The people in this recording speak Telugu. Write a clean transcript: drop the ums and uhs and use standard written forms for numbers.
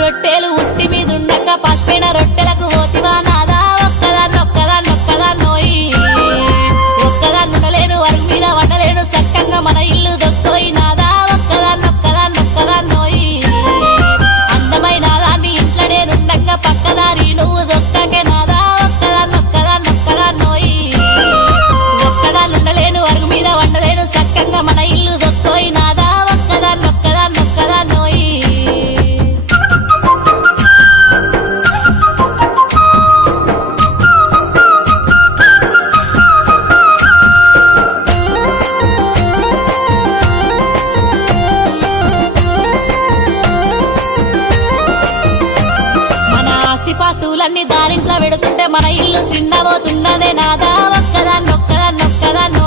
రొట్టెలు ఉట్టి మీదుండక పసిపోయిన రొట్టెలకు పోతివా నాదా ఒక్కదాన్నోయి ఒక్కదాన్నుండలేను అరుగు మీద వండలేను సక్కంగా మన ఇల్లు దొక్కోయి నాదా ఒక్కదాన్నోయి అందమైన దాన్ని ఇంట్లో నేనుండగా పక్కదారి నువ్వు దొక్కకే నాదా ఒక్కదాన్నోయి ఒక్కదాన్నుండలేను అరుగు మీద వండలేను సక్కంగా మన ఇల్లు దొక్కోయి నాదా ఒక్కదాన్నోయి పాతులన్నీ దారింట్లో పెడుతుంటే మన ఇల్లు చిన్నబోతున్నదే నాదా ఒక్కదాన్నొక్కదాన్నొక్కదాన్నో